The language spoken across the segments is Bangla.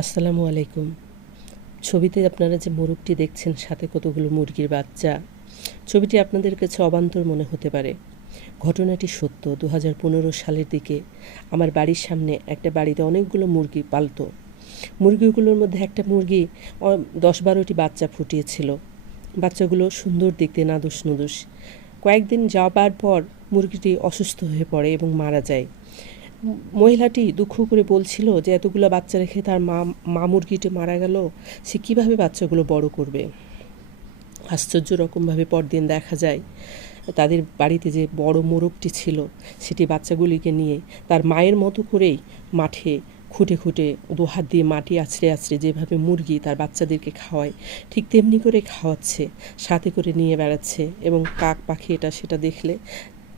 আসসালামু আলাইকুম। ছবিতে আপনারা যে মোরগটি দেখছেন সাথে কতগুলো মুরগির বাচ্চা, ছবিটি আপনাদের কাছে অবান্তর মনে হতে পারে। ঘটনাটি সত্য। 2015 সালের দিকে আমার বাড়ির সামনে একটা বাড়িতে অনেকগুলো মুরগি পালতো। মুরগিগুলোর মধ্যে একটা মুরগি 10-12টি বাচ্চা ফুটিয়েছিল। বাচ্চাগুলো সুন্দর দেখতে, নাদুস নুদুস। কয়েকদিন যাবার পর মুরগিটি অসুস্থ হয়ে পড়ে এবং মারা যায়। মহিলাটি দুঃখ করে বলছিল যে এতগুলো বাচ্চা রেখে তার মা মুরগিটি মারা গেল, সে কীভাবে বাচ্চাগুলো বড় করবে। আশ্চর্য রকমভাবে পরদিন দেখা যায় তাদের বাড়িতে যে বড় মোরগটি ছিল সেটি বাচ্চাগুলিকে নিয়ে তার মায়ের মতো করেই মাঠে খুঁটে খুঁটে দুহাত দিয়ে মাটি আছড়ে আছড়ে যেভাবে মুরগি তার বাচ্চাদেরকে খাওয়ায় ঠিক তেমনি করে খাওয়াচ্ছে, সাথে করে নিয়ে বেড়াচ্ছে এবং কাক পাখি এটা সেটা দেখলে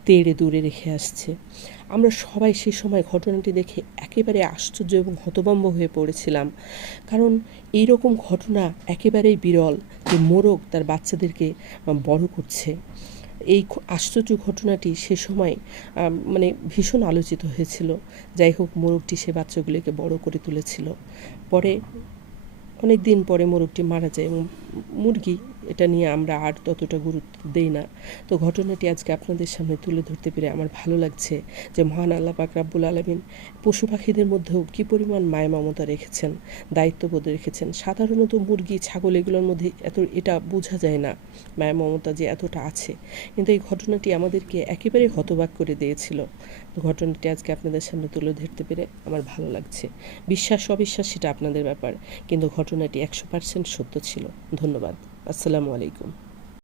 তেড়ে দূরে রেখে আসছে। আমরা সবাই সে সময় ঘটনাটি দেখে একেবারে আশ্চর্য এবং হতভম্ব হয়ে পড়েছিলাম, কারণ এই রকম ঘটনা একেবারেই বিরল যে মোরগ তার বাচ্চাদেরকে বড় করছে। এই আশ্চর্য ঘটনাটি সে সময় মানে ভীষণ আলোচিত হয়েছিল। যাই হোক, মোরগটি সে বাচ্চাগুলিকে বড় করে তুলেছিল। পরে অনেক দিন পরে মোরগটি মারা যায় এবং মুরগি এটা নিয়ে আমরা আর ততটা গুরুত্ব দেই না। তো ঘটনাটি আজকে আপনাদের সামনে তুলে ধরতে পেরে আমার ভালো লাগছে যে মহান আল্লাহ পাক রাব্বুল আলামিন পশু পাখিদের মধ্যেও কী পরিমাণ মায়া মমতা রেখেছেন, দায়িত্ববোধ রেখেছেন। সাধারণত মুরগি ছাগল এগুলোর মধ্যে এটা বোঝা যায় না মায়া মমতা যে এতটা আছে, কিন্তু এই ঘটনাটি আমাদেরকে একেবারে হতবাক করে দিয়েছিল। তো ঘটনাটি আজকে আপনাদের সামনে তুলে ধরতে পেরে আমার ভালো লাগছে। বিশ্বাস অবিশ্বাস সেটা আপনাদের ব্যাপার, কিন্তু ঘটনাটি 100% সত্য ছিল। ধন্যবাদ। আসসালামু আলাইকুম।